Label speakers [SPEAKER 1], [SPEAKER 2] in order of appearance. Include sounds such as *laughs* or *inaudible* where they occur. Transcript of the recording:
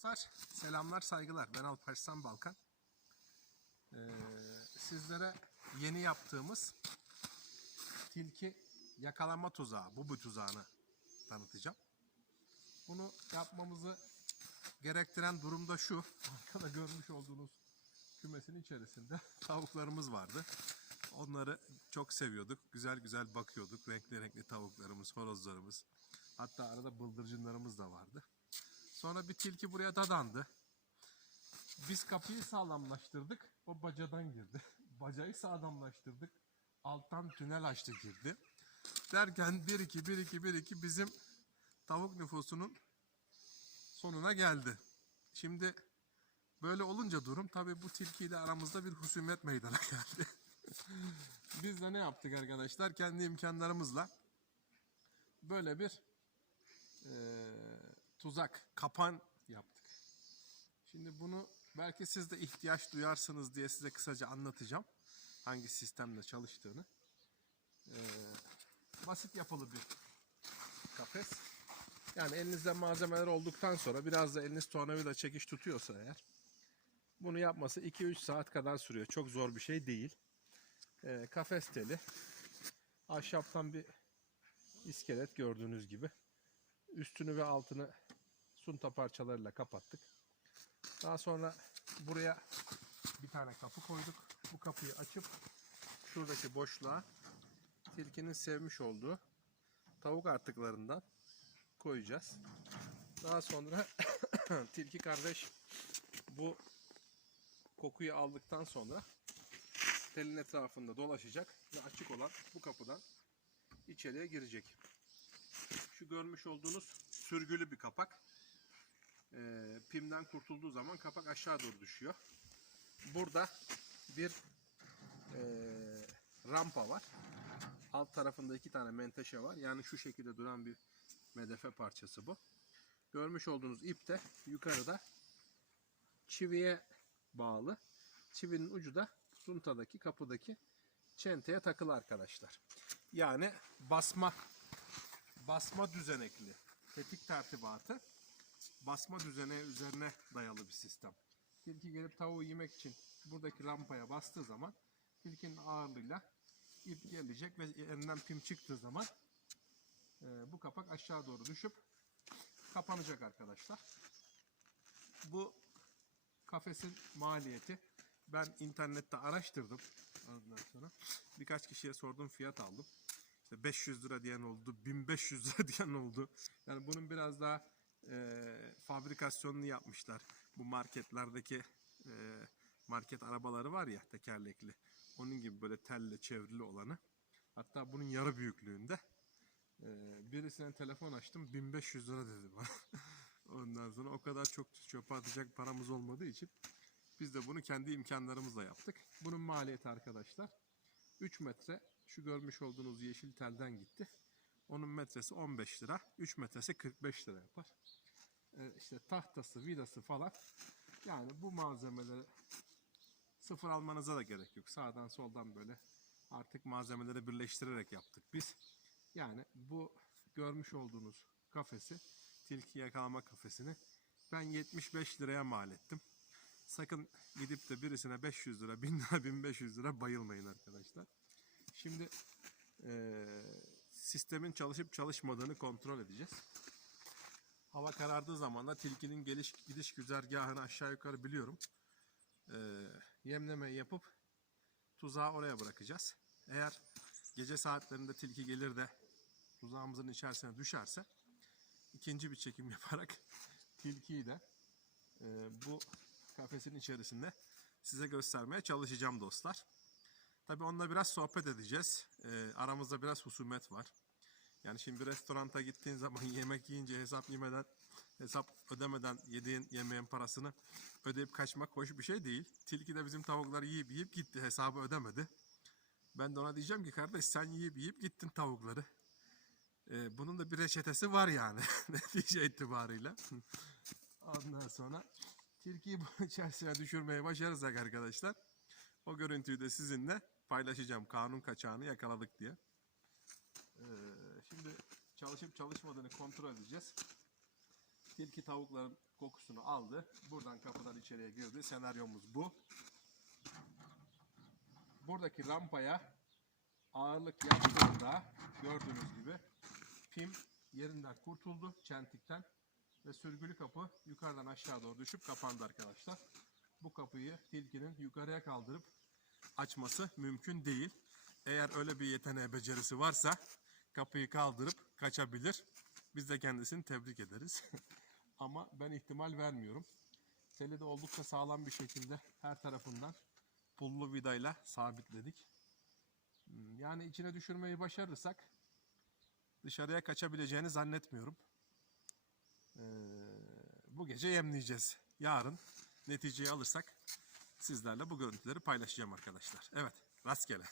[SPEAKER 1] Dostlar selamlar saygılar ben Alparslan Balkan. Ee, sizlere yeni yaptığımız tilki yakalama tuzağı, bu bu tuzağını tanıtacağım. Bunu yapmamızı gerektiren durumda şu. *laughs* Arkada görmüş olduğunuz kümesin içerisinde *laughs* tavuklarımız vardı. Onları çok seviyorduk. Güzel güzel bakıyorduk. Renkli renkli tavuklarımız, horozlarımız. Hatta arada bıldırcınlarımız da vardı. Sonra bir tilki buraya dadandı. Biz kapıyı sağlamlaştırdık. O bacadan girdi. *laughs* Bacayı sağlamlaştırdık. Alttan tünel açtı girdi. Derken 1-2 1-2 1-2 bizim tavuk nüfusunun sonuna geldi. Şimdi böyle olunca durum tabii bu tilkiyle aramızda bir husumet meydana *laughs* geldi. Biz de ne yaptık arkadaşlar? Kendi imkanlarımızla böyle bir eee, tuzak, kapan yaptık. Şimdi bunu belki siz de ihtiyaç duyarsınız diye size kısaca anlatacağım. Hangi sistemle çalıştığını. Eee, basit yapılı bir kafes. Yani elinizde malzemeler olduktan sonra biraz da eliniz tornavida çekiş tutuyorsa eğer bunu yapması 2-3 saat kadar sürüyor. Çok zor bir şey değil. Eee, kafes teli. Ahşaptan bir iskelet gördüğünüz gibi. Üstünü ve altını sunta parçalarıyla kapattık. Daha sonra buraya bir tane kapı koyduk. Bu kapıyı açıp şuradaki boşluğa tilkinin sevmiş olduğu tavuk artıklarından koyacağız. Daha sonra *coughs* tilki kardeş bu kokuyu aldıktan sonra telin etrafında dolaşacak ve açık olan bu kapıdan içeriye girecek. Şu görmüş olduğunuz sürgülü bir kapak. Ee, pimden kurtulduğu zaman kapak aşağı doğru düşüyor. Burada bir ee, rampa var. Alt tarafında iki tane menteşe var. Yani şu şekilde duran bir medefe parçası bu. Görmüş olduğunuz ip de yukarıda çiviye bağlı. Çivinin ucu da suntadaki kapıdaki çenteye takılı arkadaşlar. Yani basma basma düzenekli tetik tertibatı basma düzene üzerine dayalı bir sistem. Tilki gelip tavuğu yemek için buradaki rampaya bastığı zaman tilkinin ağırlığıyla ip gelecek ve elinden pim çıktığı zaman e, bu kapak aşağı doğru düşüp kapanacak arkadaşlar. Bu kafesin maliyeti ben internette araştırdım. Ondan sonra birkaç kişiye sordum fiyat aldım. İşte 500 lira diyen oldu, 1500 lira *laughs* diyen oldu. Yani bunun biraz daha e, fabrikasyonunu yapmışlar. Bu marketlerdeki e, market arabaları var ya tekerlekli. Onun gibi böyle telle çevrili olanı. Hatta bunun yarı büyüklüğünde. E, birisine telefon açtım 1500 lira dedi bana. *laughs* Ondan sonra o kadar çok çöpe atacak paramız olmadığı için biz de bunu kendi imkanlarımızla yaptık. Bunun maliyeti arkadaşlar 3 metre şu görmüş olduğunuz yeşil telden gitti. Onun metresi 15 lira. 3 metresi 45 lira yapar. Ee, işte tahtası, vidası falan. Yani bu malzemeleri sıfır almanıza da gerek yok. Sağdan soldan böyle artık malzemeleri birleştirerek yaptık biz. Yani bu görmüş olduğunuz kafesi, tilki yakalama kafesini ben 75 liraya mal ettim. Sakın gidip de birisine 500 lira, 1000 lira, 1500 lira bayılmayın arkadaşlar. Şimdi eee, sistemin çalışıp çalışmadığını kontrol edeceğiz. Hava karardığı zaman da tilkinin geliş gidiş güzergahını aşağı yukarı biliyorum. Eee yemlemeyi yapıp tuzağı oraya bırakacağız. Eğer gece saatlerinde tilki gelir de tuzağımızın içerisine düşerse ikinci bir çekim *laughs* yaparak tilkiyi de eee, bu kafesin içerisinde size göstermeye çalışacağım dostlar. Tabii onunla biraz sohbet edeceğiz. Ee, aramızda biraz husumet var. Yani şimdi bir restoranta gittiğin zaman *laughs* yemek yiyince hesap yemeden, hesap ödemeden yediğin yemeğin parasını ödeyip kaçmak hoş bir şey değil. Tilki de bizim tavukları yiyip yiyip gitti. Hesabı ödemedi. Ben de ona diyeceğim ki kardeş sen yiyip yiyip gittin tavukları. Ee, bunun da bir reçetesi var yani *laughs* netice itibariyle. Ondan sonra tilkiyi bu *laughs* içerisine düşürmeye başarırsak arkadaşlar o görüntüyü de sizinle paylaşacağım. Kanun kaçağını yakaladık diye. Ee, şimdi çalışıp çalışmadığını kontrol edeceğiz. Tilki tavukların kokusunu aldı. Buradan kapıdan içeriye girdi. Senaryomuz bu. Buradaki rampaya ağırlık yaptığında gördüğünüz gibi pim yerinden kurtuldu çentikten ve sürgülü kapı yukarıdan aşağı doğru düşüp kapandı arkadaşlar. Bu kapıyı tilkinin yukarıya kaldırıp açması mümkün değil. Eğer öyle bir yeteneği becerisi varsa kapıyı kaldırıp kaçabilir. Biz de kendisini tebrik ederiz. *laughs* Ama ben ihtimal vermiyorum. Teli de oldukça sağlam bir şekilde her tarafından pullu vidayla sabitledik. Hmm, Yani içine düşürmeyi başarırsak dışarıya kaçabileceğini zannetmiyorum. Ee, bu gece yemleyeceğiz. Yarın neticeyi alırsak sizlerle bu görüntüleri paylaşacağım arkadaşlar. Evet, rastgele.